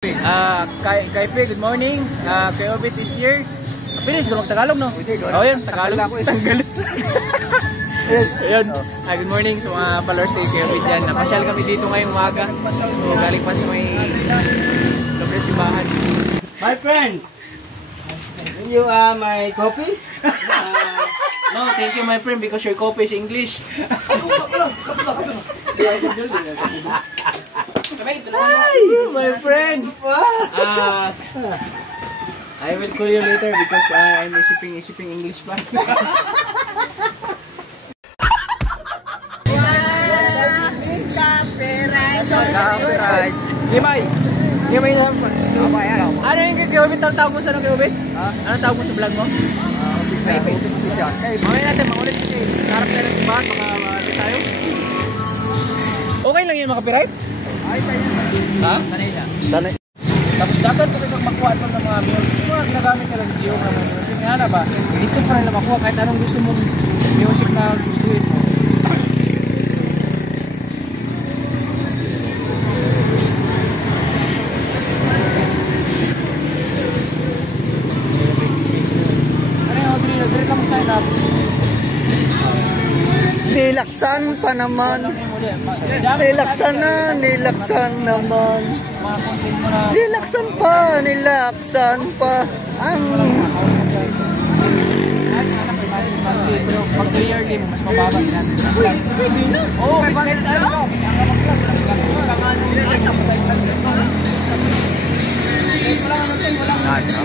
Kay P, good morning. Kay Obit is here. Pinis ko mag-Tagalog, no? Oh, yun, Tagalog ako. Tagalog. Ayun. Good morning sa mga followers kay Obit dyan. Napasyal kami dito ngayong umaga. So, galing pa sa may Lobres Ibahan. My friends, you my coffee? No, thank you my friend because your coffee is English. Hi, my friend. I will call you later because I'm isiping English pa. Copyright. Gimay. Gimay lang. Ano yung kay-Obit? Ang tawag mo sa kay-Obit? Ano tawag mo sa vlog mo? Mamaya natin, makulit kasi. Harap tayo na si Bat, makalit tayo. Okay lang yun, makapiright? Ay, ha? Sanay na. Sanay. Tapos dapat po kayo makuha ito ng mga music. Yung mga ginagamit nila ng video ng mga music. Nga na ba? Dito pa rin na makuha kahit anong gusto mong music na gustuin mo. Nilaksan pa naman. Nilaksan na, nilaksan naman. Nilaksan pa, nilaksan pa. Ang pero pag player game, mas mababa din natin. Oo, kahit saan ako.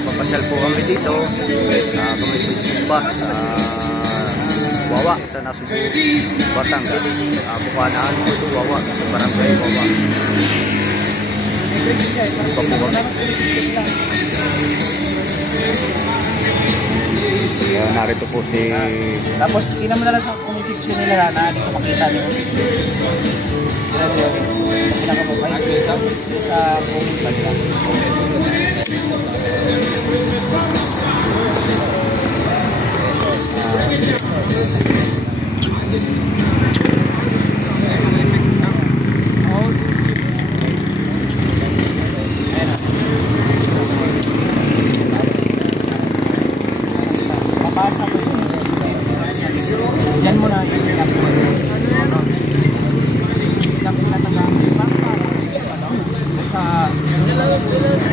Papasyal po kami dito. Kami pa sa Wawa sa Nasubo, Batangas. Bukanahan po ito, Wawa, sa Barangay Wawa. Pa po kami. Narito po si... Tapos, tinan mo na lang sa comment section nila na dito makita nyo. Pinakababay sa comment ba nila. Yan mo na yung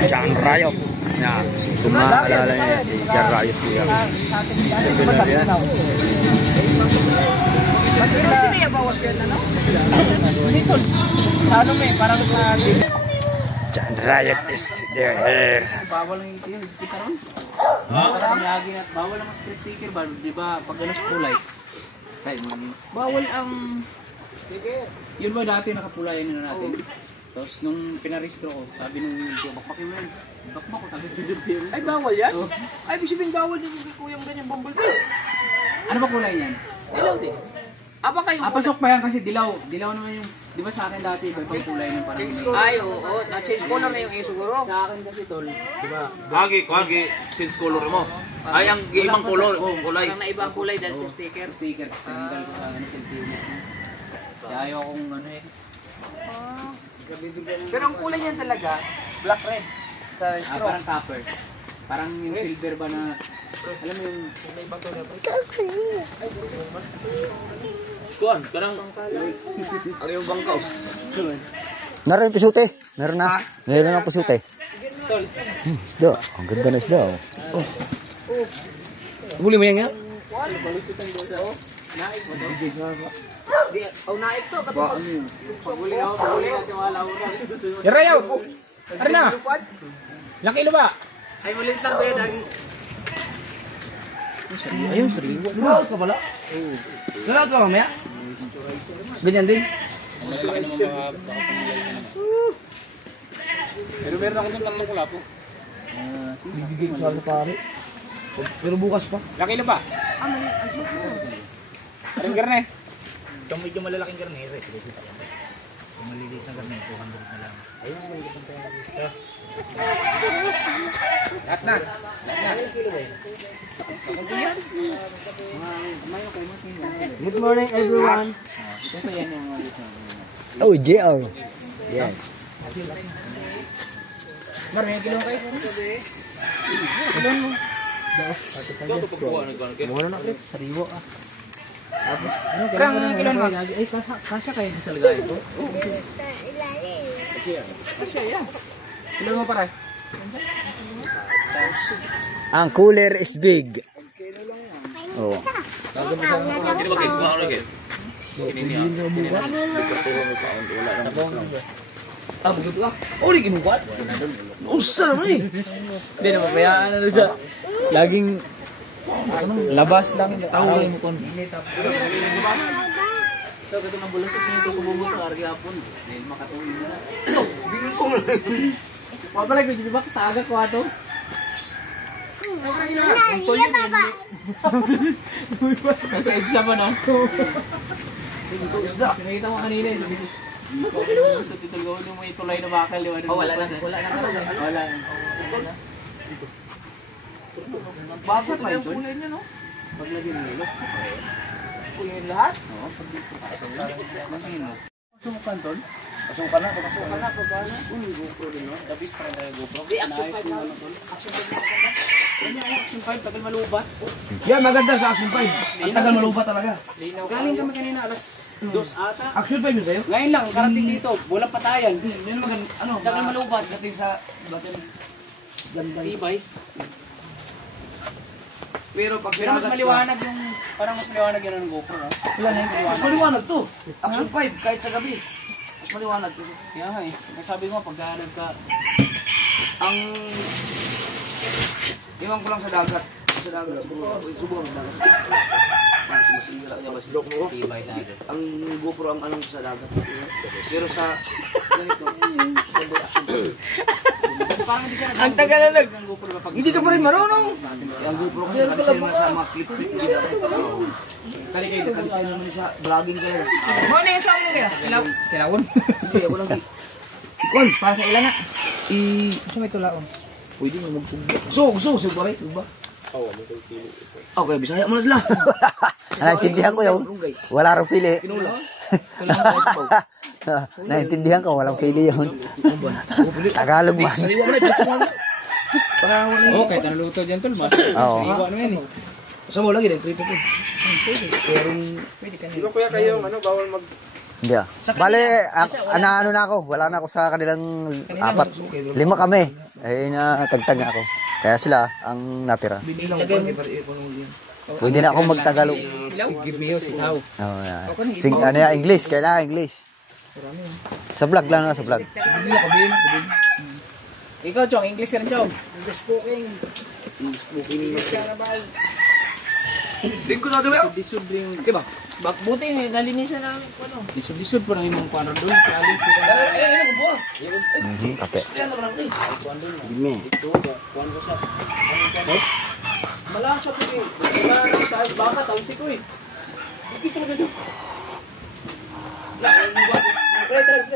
John Riot. Kung maalala niya si John Riot siya. Dito, sa ano may, parang sa... John Riot is there. Bawal lang yung kita ron. Bawal lang ang stress sticker ba? Diba, pag gano'n sa kulay? Bawal ang... Yun ba dati nakapulayan na natin? Tapos nung pinarestro ko, sabi nung bakbakin mo yun. Bakbak ko, tabi ko sa tiro. Ay, bawal yan? Ay, ibig sabihin bawal din yung kuyang ganyan bumblebee. Ano ba kulay yan? Dilaw din. Apa kayo? Pasok pa yan kasi dilaw. Dilaw naman yung, di ba sa akin dati, iba pang kulay ng parang... Ay, oo. Na-change color na yung siguro. Sa akin kasi tol, di ba? Kagi, change color mo. Ay, ang ibang color, kulay. Parang na ibang kulay dahil sa sticker. Sticker, sinanggal ko sa ano, LTO mo. Kaya ayaw akong ano eh. Pero ang kulay niyan talaga, black red. Sa straw. Parang copper. Parang yung silver ba na, alam mo yung... Kuan, kanang ano yung bangkaw? Naroon yung pisute. Meron na. Meron na pisute. Isda. Ang ganda na isda. Huli mo yan nga? Naik mo to? Naik to. Paguli natin wala una. Yarayaw! Ano na? Ilang kilo ba? Ay, malit lang ba yan, Dagi? Ayun, sariwa. Lahat ka pala? Lahat ka mamaya? Ganyan din? Pero meron ako doon lang ng kulapo. Bibigay ko sa pare. Pero bukas pa. Ilang kilo ba? Anong garne? Itong medyo malalaking garnero eh. Yung maliliit na garnero, 200 na lang. Ayun, maliliit na garnero. Lahat na. Good morning everyone. Ito yan yung maliliit na garnero. Oh, JR. Yes. Mar, may kilo kayo. Ito pagkuha ng gano'n. Sariwa ah. Kang kilo mo. Ay, kasya kayo sa lagay ito? Kasi yan. Kilo mo pare. Ang cooler is big. Oh. Hindi ba kayo kuha lagi? Ah, begitu lah. Oh, ini kinukuha. Usah naman eh. Hindi na mabayaan na siya. Laging labas lang. Tawag mo kon. So, ito ng bulasot nito kumubot sa argi hapon. Dahil makatuloy na. Mabalik ko, di ba sa aga ko ato? Nasa exam na. Nakita mo kanina eh. Sabi ko, gusto dito gawin yung may tulay na bakal. Wala na. Wala. Basa pa yung kulay niya, no? Paglagyan mo nilo. Kulay lahat? Oo, paglagyan mo. Pasukan doon? Pasukan na. GoPro din, no? Dabis pa rin tayo GoPro. Di, Action 5 na. Yan yung Action 5, tagal malubat. Yan, maganda sa Action 5. Ang tagal malupa talaga. Galing kami kanina, alas 2 ata. Action 5 yun kayo? Ngayon lang, karating dito, walang patayan. Yun maganda, ano? Tagal malubat. Dating sa, dating, ganda. Tibay. Pero pag Pero mas maliwanag yung, parang mas maliwanag yun ng GoPro, no? Wala na yung Mas maliwanag. maliwanag to. Action 5, kahit sa gabi. Mas maliwanag to. Kaya nga eh, nasabi ko nga, pagka nagka... Ang iwan ko lang sa dagat. Sa dagat. Subukan sa dagat. Tibay talaga. Ang GoPro ang anong sa dagat. Pero sa ganito, Parang hindi siya Ang tagal na nag... ng GoPro kapag... Hindi ka pa rin marunong. ang GoPro kasi nakalisay naman sa mga clip-clip nila. Kali kayo, nakalisay naman sa vlogging kayo. Mo na yung saan nyo kaya? Kilawon. Hindi, ako lang. Ikon, Para sa ilan na. Gusto may tulaon. Pwede mo magsugba. Gusto ba rin? Sugba? Okay, bisaya mo na sila. Naintindihan ko yun. Wala raw pili. Kinula. Naintindihan ko, walang pili yun. Tagalog man. Sariwa mo na, just mo na. Para wala Oo, kahit ang luto dyan tol, mas. Oo. Iwa ano yan eh. Sa mo lagi, prito ko. Pero, Hindi ah. Bale, ano na ako. Wala na ako sa kanilang 4. 5 kami. Eh, natagtag na ako. Kaya sila ang natira. binilang ko, di ba ipon Pwede na ako magtagalog. Give me si How. Oh, ano yan, English. Kailangan English. Sa vlog lang na, sa vlog. Ikaw, Chong, English ka rin, Chong. Lingko na doon. Disud rin. Diba? Buti nalinisan namin ko ano. Disud po ng imong kuwan doon. Kaalis sila. Ano ko po? Kape. Yan naman ako eh. Dime. Kuwan ko sa... Malasa po eh. Malasa tayo. Baka tawisi ko eh. Hindi talaga siya.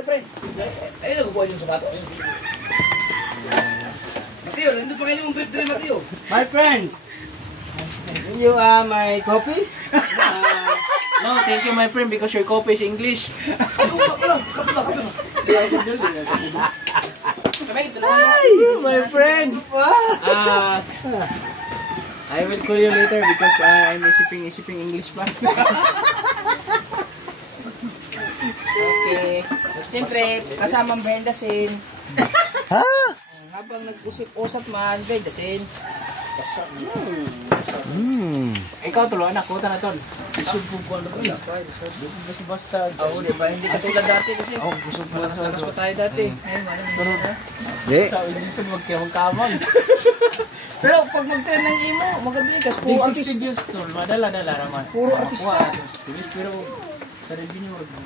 Pre. Ay, nagkukuha yung sapatos. Mateo, nandun pa kayo yung trip din, Mateo. My friends. You my coffee? No, thank you my friend because your coffee is English. Ay, kapala. Hi, my friend. I will call you later because I'm isiping English pa. Okay. Siyempre, kasamang Bendasin. Ha? Habang nag-usip-usap man, Bendasin. Ikaw tulo anak ko na ton. Isubog ko ano ba? Basta basta. Oo, di ba? Hindi ka tulad dati kasi. Oo, busog pa tayo dati. Ngayon, ano na? Di. Sa English magkayong kamon. Pero pag mag-trend ng imo, maganda yun kasi Big puro 60 artist. views tol. Madala-dala naman. Puro artista. Pero sa revenue wag mo.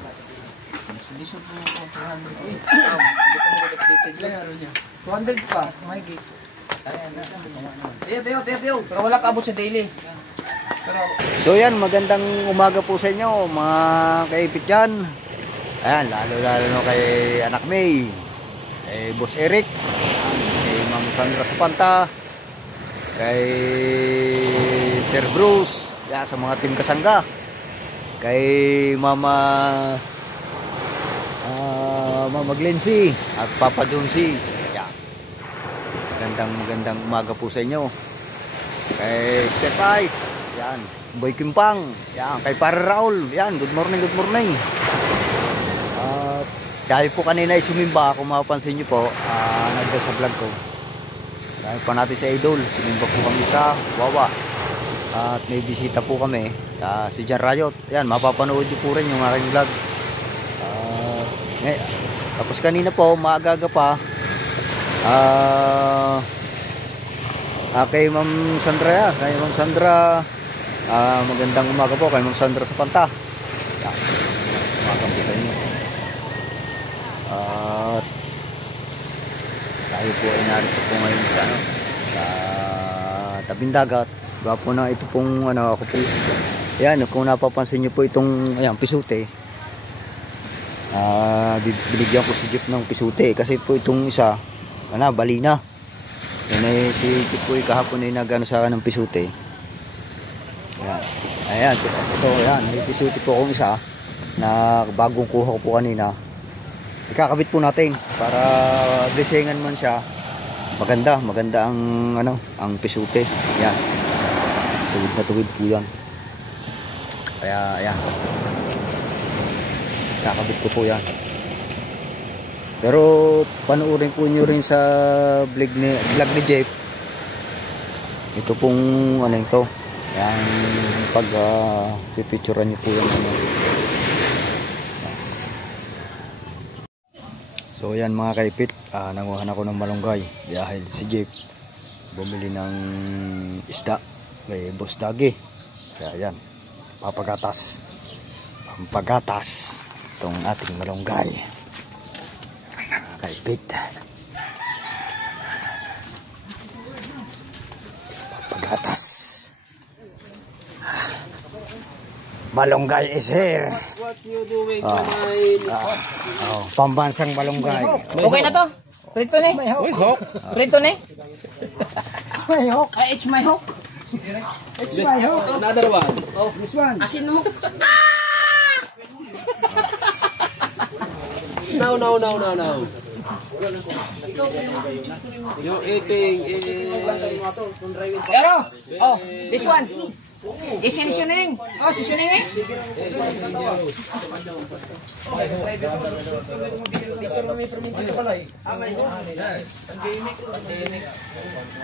Disod mo ko 200. Hindi ko mag-updated lang. Ano niya? 200 pa, may gig. Teo. Pero wala kaabot sa daily. Pero, So yan, magandang umaga po sa inyo mga kaipit dyan. Ayan, lalo no kay Anak May, kay Boss Eric, kay Ma'am Sandra Sapanta, kay Sir Bruce, yan, sa mga team Kasangga, kay Mama Glency at Papa Jonesy. Yan. magandang umaga po sa inyo. Kay Step Ice, yan. Boy Kimpang, yan. Kay Para Raul, yan. Good morning, good morning. Dahil po kanina ay sumimba, kung mapapansin nyo po, nagda sa vlog ko. Dahil pa natin sa Idol, sumimba po kami sa Wawa. At may bisita po kami, si Jan Rayot. Yan, mapapanood nyo po rin yung aking vlog. Tapos kanina po, maaga pa, kay Ma'am Sandra, magandang umaga po kay Ma'am Sandra sa Panta. Yan, umaga po sa inyo. At tayo po ay narito po ngayon sa tabing dagat. Po na ito pong ako po. Ayan, kung napapansin niyo po itong pisute. Binigyan ko si Jeep ng pisute kasi po itong isa bali na. Yan ay si Jeep po kahapon ay nagano sa akin ng pisute. Ayan, ito yan, may pisute po akong isa na bagong kuha ko po kanina. Ikakabit po natin para blessingan man siya. Maganda ang pisute. Yan. Tuwid na tuwid po yan. Kaya ayan, kakabit ko po yan. Pero panoorin po nyo rin sa vlog ni Jeff. Ito pong ito. Yan, pag pipicturean nyo po yan. So yan mga kaipit, nanguhan ako ng malunggay dahil si Jeff bumili ng isda kay Boss Dagi. Kaya yan, pampagatas itong ating malunggay kaipit. Pampagatas, malunggay is here. What you doing Pambansang malunggay. Okay na to? Prito ni? Prito ni? It's my hook. It's my hook. It's my hook. Another one. Oh, This one. asin mo. No. You're eating Pero, this one. Seasoning. Seasoning eh.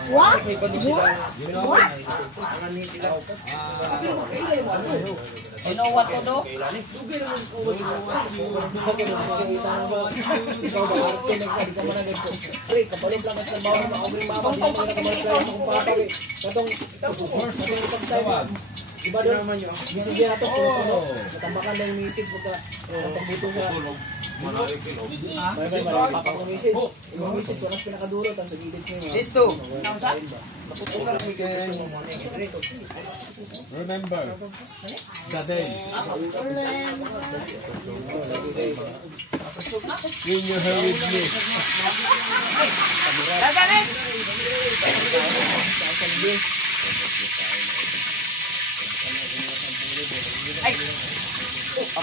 What? You know what to do? Iba doon naman yun. Misigyan natin puno. Natambakan na yung message. Pagbuto sa... May papak ng message. Yung message ko nas pinakaduro. Tapos sa gilid nyo. This two. Remember the day when you heard with me.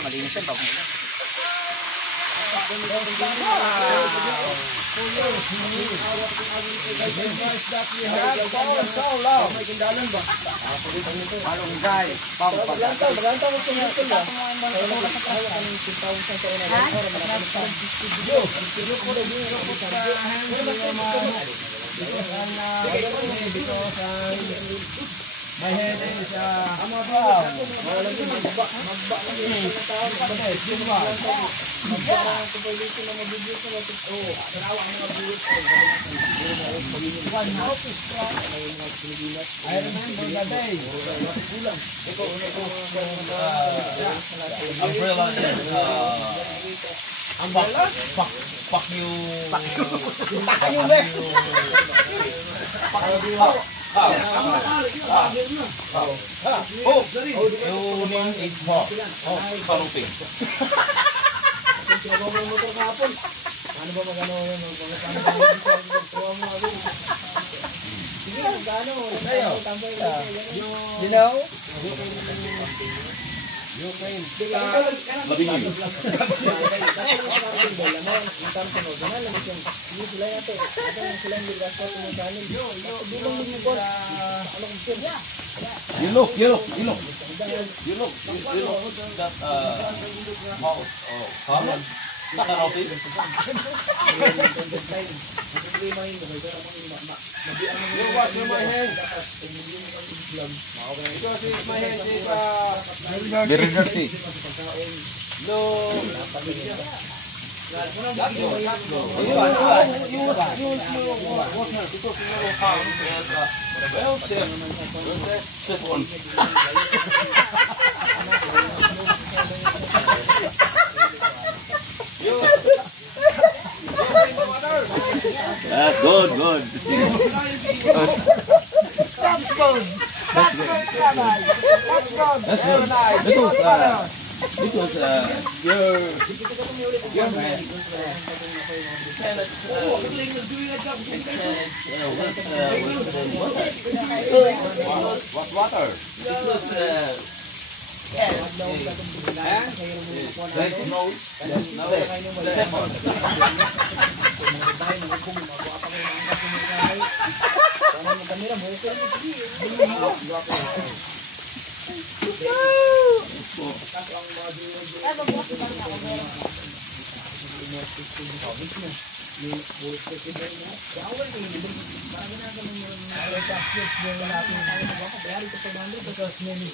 Malinis yan. Malunggay. My head is I remember the day. Umbrella is fuck you. Your name is Hawk. Kaluping. Ano ba magano You know? You look that house common. You wash my hands. Because my hands is very dirty. No. Well said. Sit on. Good. That's good. That's good, Rabbi. That's good. Very nice. Because your man cannot what water? Because many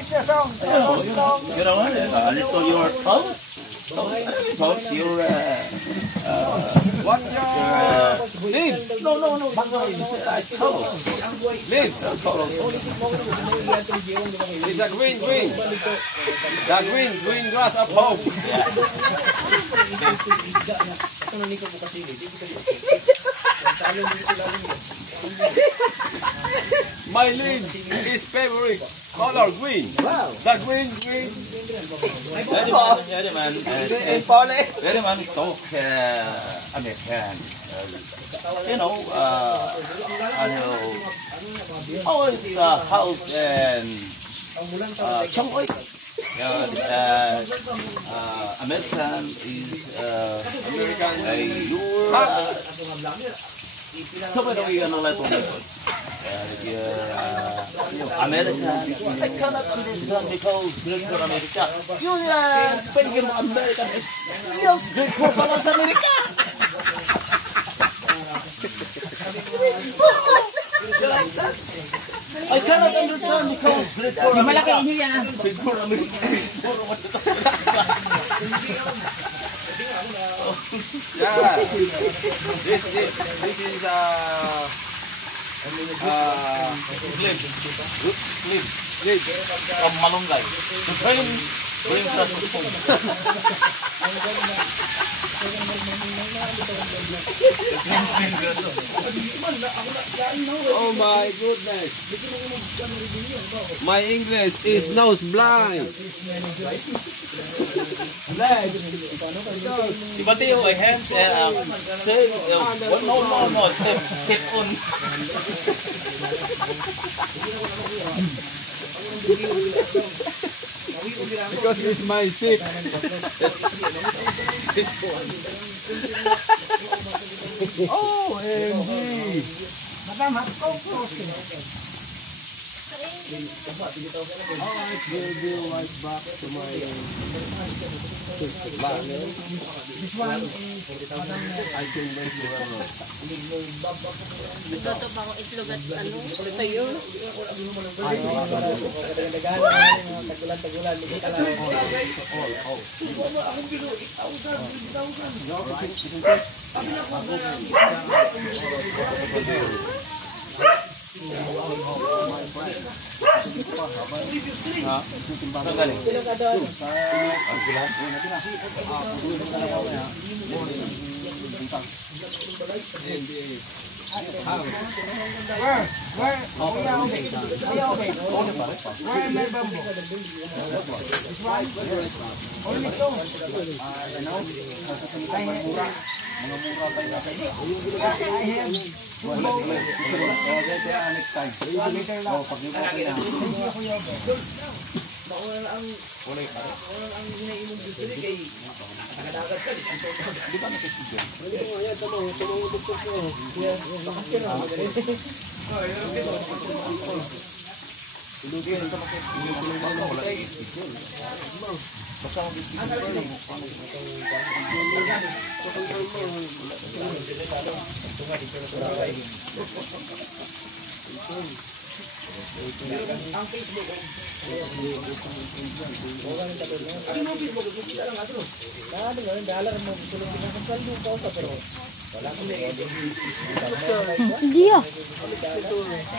It's a song. you know what? I just saw your your leaves. No. I told leaves. It's a green. The green grass of hope. My leaves is favorite color green. Wow. The green. Very man is so American. You know, always house and Shanghai. American is somewhere we are not like American. I cannot understand because great for America. You speaking American is yes, great for balance America. I cannot understand because great for America. Great for America. Yeah. This is slip from Malunggay. Bring Oh my goodness. My English is nose blind. Dibanti yung hands save no save on. Because it's my sick. OMG. Madam, go first. Alright, we'll go right back to my This one is I can make you ever. Ito pa akong itlog at ano, tayo. Hindi ah.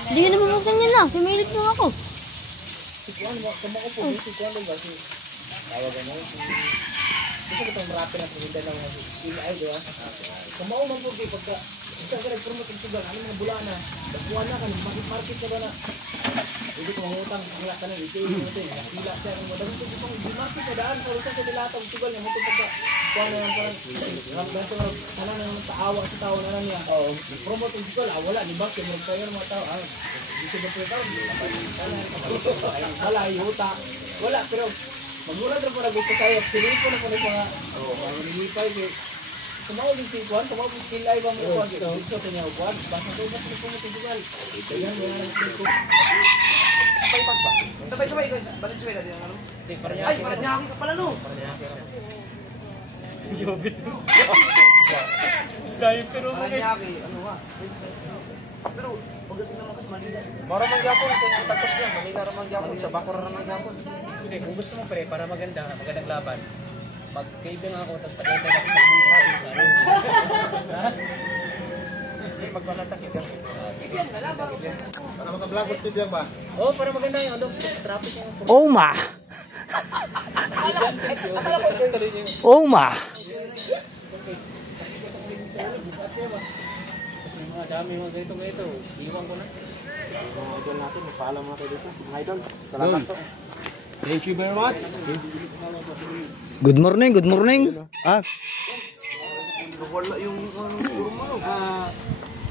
Hindi na bubuksan niya lang. Pimilit lang ako. Sige, kung gusto mo pre, para magandang laban, magkaibang ako, tapos tagay-tagay ako sa mga kain sa ano. Ha? Magpalatak yun. Para makablakot tibiyang ba? Oo, para maganda yung ano, traffic yung... Oh ma! Oh ma! Mga dami mga ganito. Iwan ko na. Mga idol natin, magpaalam mga tayo dito. Mga idol, salamat po. Thank you very much. Good morning, good morning. Ah,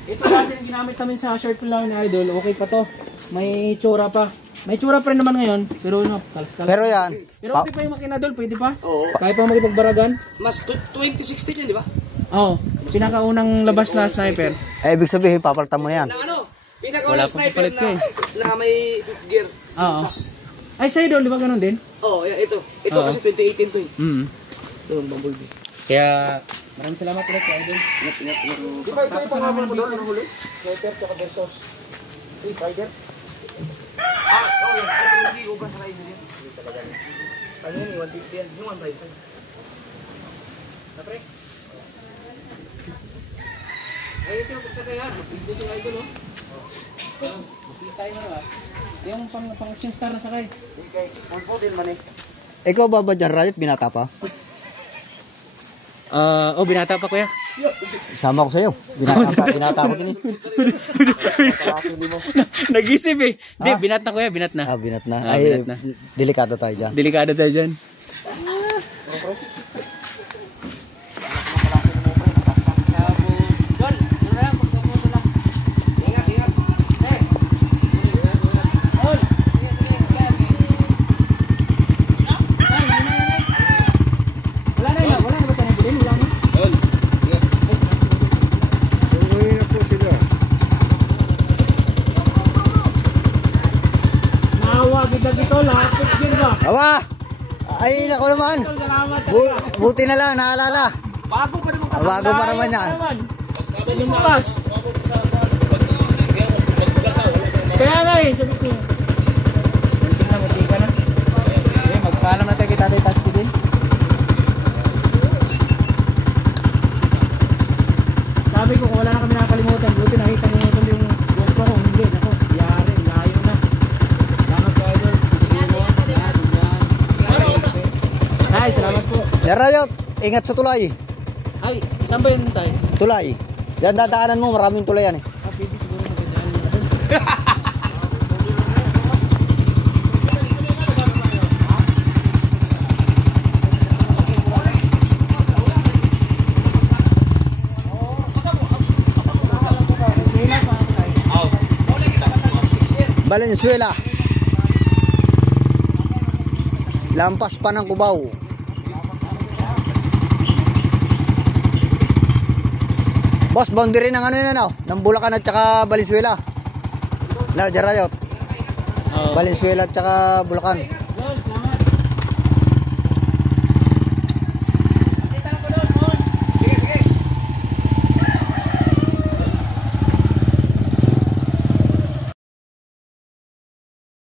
Ito dati yung ginamit namin sa shirt ko lang ni Idol. Okay pa to. May tsura pa. May tsura pa rin naman ngayon. Pero no, kalas-kalas. pero yan. Pero okay pa yung makina Idol. Pwede pa? Oo. Kaya pa makipagbaragan. Mas 2016 yan, di ba? Oo. Pinakaunang labas na sniper. Ibig sabihin, papalitan mo na yan. Na ano? Wala Pinakaunang pang sniper papalit ko eh. na may gear. Oo. Ay, sa Idol, di ba ganun din? Oo, yan, ito. Ito Oo. kasi 2018 to eh. Mm. Ito ang Bumblebee. Kaya, maraming salamat ulit kay Idol. Ingat. Di ba ito yung pangalan mo doon? Ano huli? Sniper tsaka versus Street Fighter? Ah, oo yan. Ito hindi ko ba sa rider yan? Ano yan, 150 yan. Yung 155. Napre? Ayun siya, pagsakayan. Mag-video si Idol, oh. Makita yun na, yung pang-action star na sakay. Okay, 140 man eh. Ikaw ba ba dyan, Riot? Binata pa? Binata pa kuya. Sama ko sa'yo. Binata ko din. Nag-isip eh. Hindi, binat na kuya, binat na. Ah, binat na. Ah, Ay, binat na. delikado tayo dyan. Delikado tayo dyan. Ingat. Wala na ba tayo bilhin? Wala na. Nawa kita dito, lapit din ba? Awa! Ay, nako naman. Salamat. Buti na lang, naalala. Bago pa naman kasi. Bago pa naman yan. Yung bukas. Kaya nga eh, sabi ko. Muntik ka na. Okay, magpaalam na tayo kay Tatay Tasky din. Sabi ko, kung wala na kami nakakalimutan, buti nakita niyo yung GoPro ko. Hindi, nako, yari, layo na. Salamat po, Idol. Ay, salamat po. Riot, ingat sa tulay. Ay, Saan ba yun tayo? Tulay. Yan dadaanan mo, maraming tulay yan eh. Pwede siguro magandaan mo na doon. Valenzuela. Lampas pa ng Cubao. Boss, boundary ng ano yun ano? Ng Bulacan at saka Valenzuela. La, Jarayot. Valenzuela at saka Bulacan.